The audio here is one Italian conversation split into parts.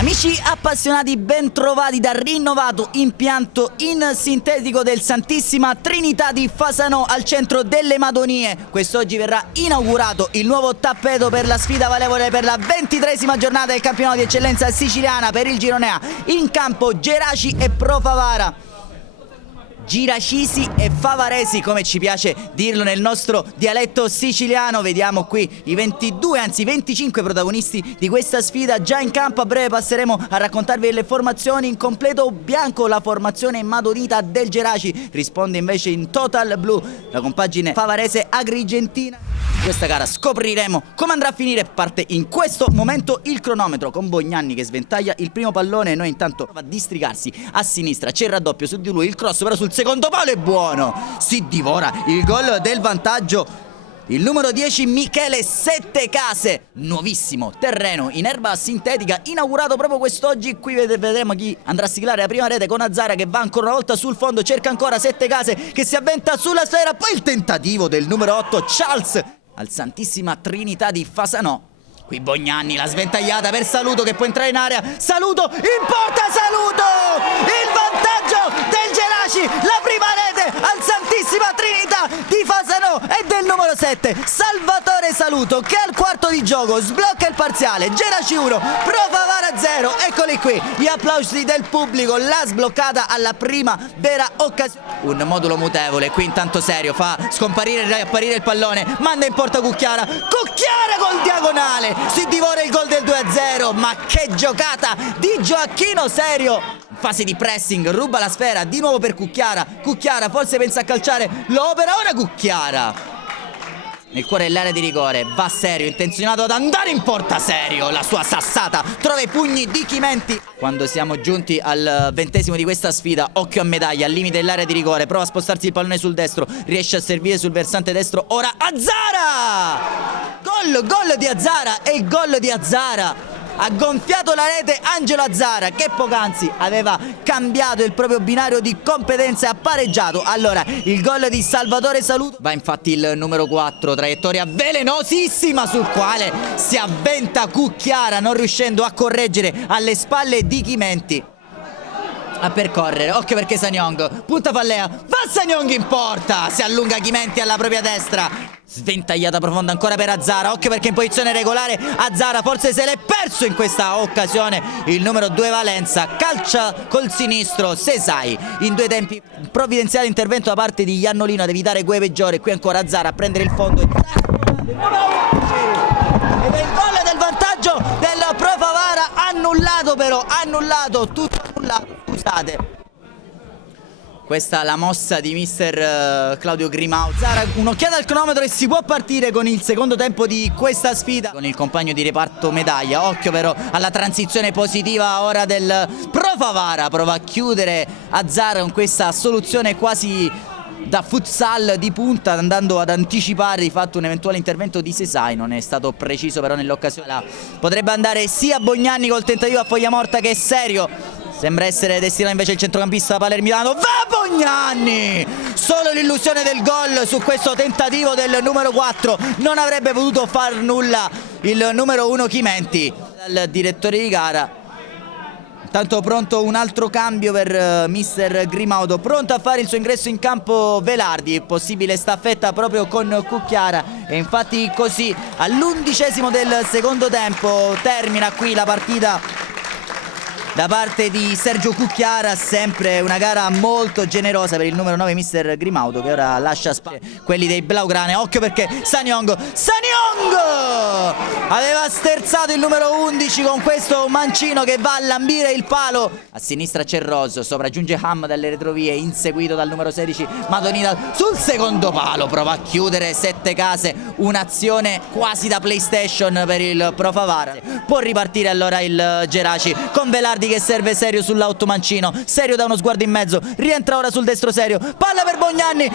Amici appassionati, ben trovati dal rinnovato impianto in sintetico del Santissima Trinità di Fasanò al centro delle Madonie. Quest'oggi verrà inaugurato il nuovo tappeto per la sfida valevole per la 23esima giornata del campionato di eccellenza siciliana per il Girone A. In campo Geraci e Pro Favara. Giracisi e Favaresi, come ci piace dirlo nel nostro dialetto siciliano. Vediamo qui i 22, anzi 25 protagonisti di questa sfida già in campo. A breve passeremo a raccontarvi le formazioni. In completo bianco la formazione madonita del Geraci, risponde invece in total blu la compagine favarese agrigentina. Questa gara scopriremo come andrà a finire. Parte in questo momento il cronometro con Bognanni che sventaglia il primo pallone e noi intanto va a districarsi a sinistra, c'è il raddoppio su di lui, il cross però sul secondo palo è buono, si divora il gol del vantaggio. Il numero 10 Michele Settecase, nuovissimo terreno in erba sintetica inaugurato proprio quest'oggi. Qui vedremo chi andrà a siglare la prima rete con Azzara che va ancora una volta sul fondo, cerca ancora Settecase che si avventa sulla sfera, poi il tentativo del numero 8 Charles al Santissima Trinità di Fasanò. Qui Bognanni, la sventagliata per Saluto che può entrare in area, Saluto in porta, Saluto! Il vantaggio del Geraci, la prima rete al Santissima Trinità di Fasanò è del numero 7 Salvatore Saluto che al quarto di gioco sblocca il parziale. Geraci 1, Pro Favara 0. Eccoli qui gli applausi del pubblico, la sbloccata alla prima vera occasione. Un modulo mutevole, qui intanto Serio fa scomparire e riapparire il pallone, manda in porta Cucchiara col diagonale, si divora il gol del 2-0. Ma che giocata di Gioacchino Serio, in fase di pressing ruba la sfera di nuovo per Cucchiara forse pensa a calciare, lo opera ora Cucchiara nel cuore dell'area di rigore, va Serio intenzionato ad andare in porta. Serio, la sua sassata trova i pugni di Chimenti. Quando siamo giunti al 20° di questa sfida, occhio a Medaglia al limite dell'area di rigore, prova a spostarsi il pallone sul destro, riesce a servire sul versante destro, ora Azzara! Gol di Azzara, e il gol di Azzara ha gonfiato la rete Angelo Azzara che poc'anzi aveva cambiato il proprio binario di competenze e ha pareggiato. Allora il gol di Salvatore Saluto, va infatti il numero 4, traiettoria velenosissima sul quale si avventa Cucchiara non riuscendo a correggere alle spalle di Chimenti. A percorrere, occhio perché Sanyong punta Pallea, va Sanyong in porta, si allunga Chimenti alla propria destra, sventagliata profonda ancora per Azzara, occhio perché in posizione regolare Azzara forse se l'è perso in questa occasione il numero 2 Valenza, calcia col sinistro Sesai in due tempi, provvidenziale intervento da parte di Iannolino ad evitare guai peggiori. Qui ancora Azzara a prendere il fondo ed è il gol del vantaggio del Pro Favara, annullato però, tutto annullato. Scusate, questa è la mossa di mister Claudio Grimau. Zara, un'occhiata al cronometro e si può partire con il secondo tempo di questa sfida con il compagno di reparto Medaglia. Occhio però alla transizione positiva ora del Pro Favara, prova a chiudere Azzara con questa soluzione quasi da futsal di punta, andando ad anticipare di fatto un eventuale intervento di Sesai. Non è stato preciso però nell'occasione, potrebbe andare sia Bognanni col tentativo a foglia morta che Serio. Sembra essere destinato invece il centrocampista palermitano, va Bognanni! Solo l'illusione del gol su questo tentativo del numero 4, non avrebbe potuto far nulla il numero 1 Chimenti. Dal direttore di gara, intanto pronto un altro cambio per mister Grimaudo, pronto a fare il suo ingresso in campo Velardi, possibile staffetta proprio con Cucchiara, e infatti così all'11° del secondo tempo termina qui la partita da parte di Sergio Cucchiara. Sempre una gara molto generosa per il numero 9 mister Grimaudo che ora lascia spazio quelli dei blaugrane. Occhio perché Sanyong aveva sterzato il numero 11 con questo mancino che va a lambire il palo. A sinistra c'è Rosso, sopraggiunge Ham dalle retrovie inseguito dal numero 16 Madonina sul secondo palo, prova a chiudere Settecase, un'azione quasi da PlayStation per il Pro Favara. Può ripartire allora il Geraci con Velardi che serve Serio sull'automancino, Serio da uno sguardo in mezzo, rientra ora sul destro Serio, palla per Bognanni, il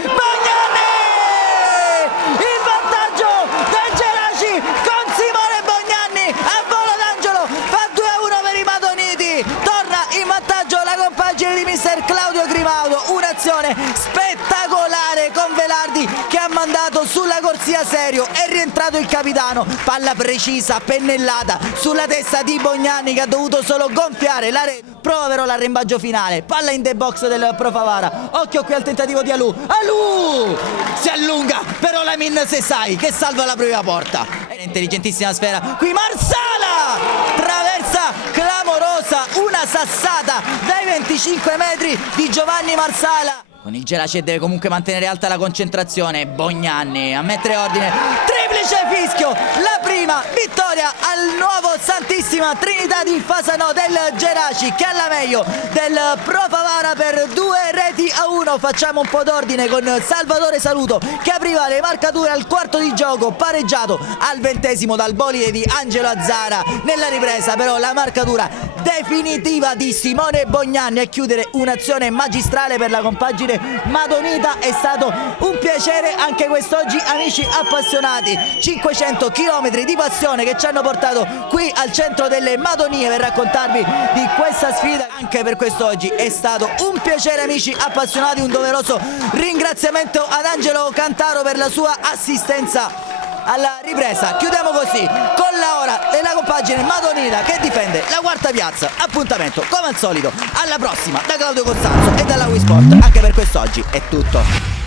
vantaggio del Geraci con Simone Bognanni a volo d'angelo, fa 2-1 per i Madoniti, torna in vantaggio la compagine di mister Claudio Grimaudo. Un'azione spettacolare con Velardi che ha mandato sulla corsia serio, è rientrato il capitano, palla precisa, pennellata sulla testa di Bognanni che ha dovuto solo gonfiare la rete. Prova però l'arrembaggio finale, palla in the box del Pro Favara, occhio qui al tentativo di Alù, Alù si allunga però Lamin Sesai che salva la prima porta. È intelligentissima sfera, qui Marsala traversa clamorosa, una sassata dai 25 metri di Giovanni Marsala. Con il Geraci deve comunque mantenere alta la concentrazione. Bognanni a mettere ordine, triplice fischio, la prima vittoria al nuovo Santissima Trinità di Fasano del Geraci che ha la meglio del Pro Favara per 2-1. Facciamo un po' d'ordine con Salvatore Saluto che apriva le marcature al quarto di gioco, pareggiato al 20° dal bolide di Angelo Azzara. Nella ripresa però la marcatura definitiva di Simone Bognanni a chiudere un'azione magistrale per la compagine madonita. È stato un piacere anche quest'oggi, amici appassionati. 500 km di passione che ci hanno portato qui al centro delle Madonie per raccontarvi di questa sfida. Anche per quest'oggi è stato un piacere, amici appassionati. Un doveroso ringraziamento ad Angelo Cantaro per la sua assistenza alla ripresa. Chiudiamo così con la ora della compagine madonita che difende la quarta piazza. Appuntamento come al solito alla prossima da Claudio Costanzo e dalla Wii Sport. Anche per quest'oggi è tutto.